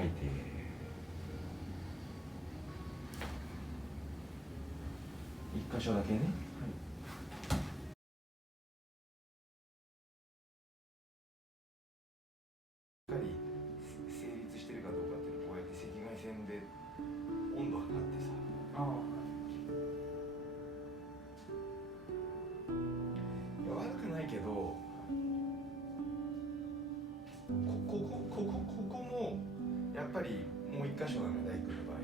吐いて、一箇所だけね。しっかり成立してるかどうかっていうのをこうやって赤外線で温度測ってさ。いや悪くないけど、ここもやっぱりもう一箇所なの大工の場合。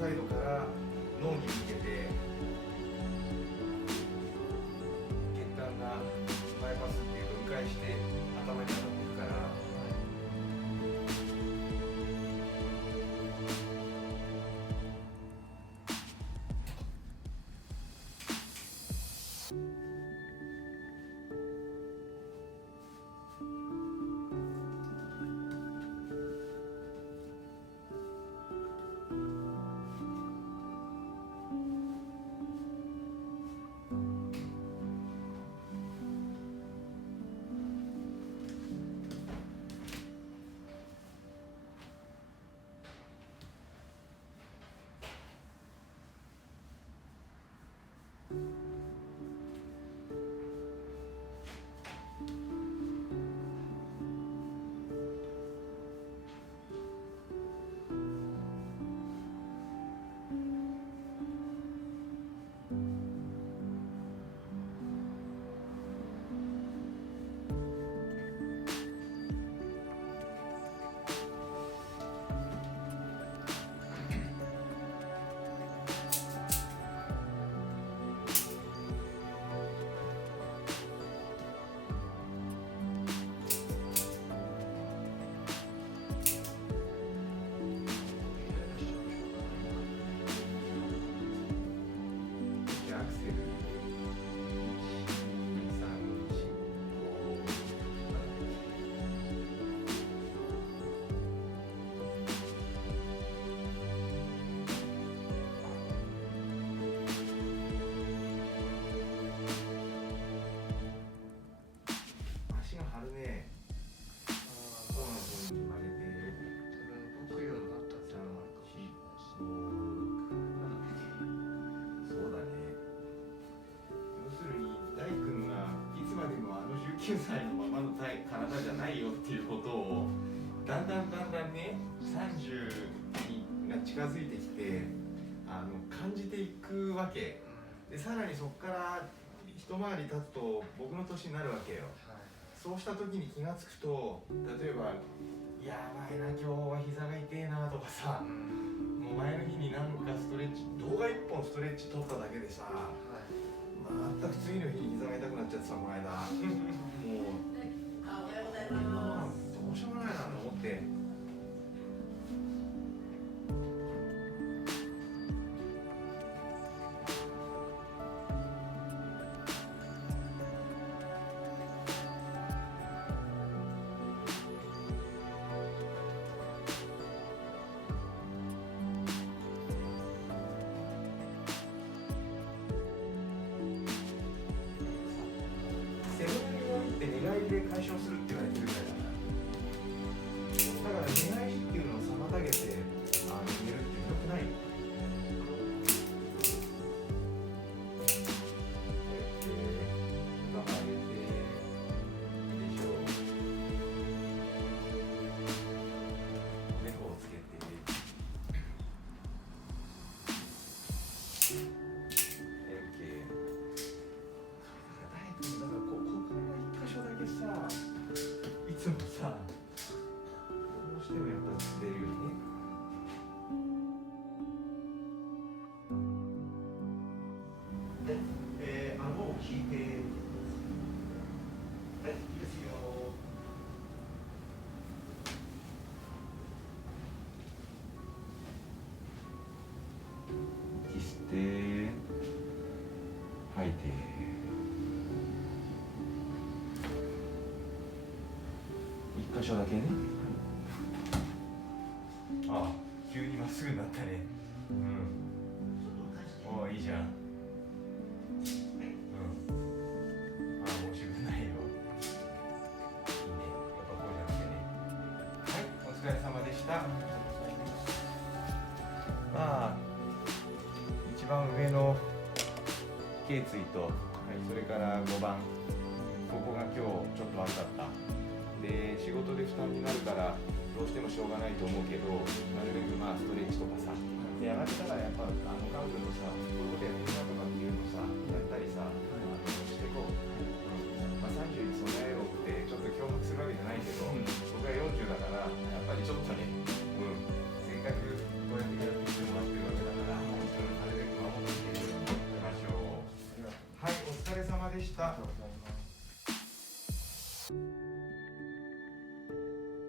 サイドから脳に向けて血管がバイパスっていう分解して頭に傾くから、アクセル足が張るね。コーナーの方に曲げて動くようになったっていうのもあるかもしれないし。そうだね。要するに大君がいつまでも19歳のままの体じゃないよっていうことをだんだんね、30が近づいてきて感じていくわけで、さらにそこから一回り経つと僕の年になるわけよ。そうした時に気がつくと、例えば「やばいな今日は膝が痛えな」とかさ、もう前の日になんかストレッチ動画1本ストレッチ撮っただけでさ、全く次の日に膝が痛くなっちゃってさ、この間もうおはようございます。どうしようもないなと思って。背骨の痛みって寝返りで解消するって言われてるぐらいだから、寝返りっていうのを妨げて寝るって良くない。頭上げてでしょ、猫をつけてだからここから一箇所だけさ、いつ箇所だけね。ああ、急にまっすぐになったね。うん。おお、いいじゃん。うん。ああ、申し訳ないよ。いいね。やっぱこうじゃなくてね。はい、お疲れ様でした。まあ、一番上の頸椎と、はい、それから5番、ここが今日ちょっと悪かった。で、仕事で負担になるから、どうしてもしょうがないと思うけど、なるべくまあストレッチとかさ、で上がってからやっぱカウントのさ、こういうことやってみたとかっていうのさ、やったりさ、していこう。まあ、30に備えろってちょっと脅迫するわけじゃないけど、僕は40だから、やっぱりちょっとね、せっかくこうやってやってきてもらってるわけだから、なるべく守っていけるようにしましょう。はい、お疲れ様でした。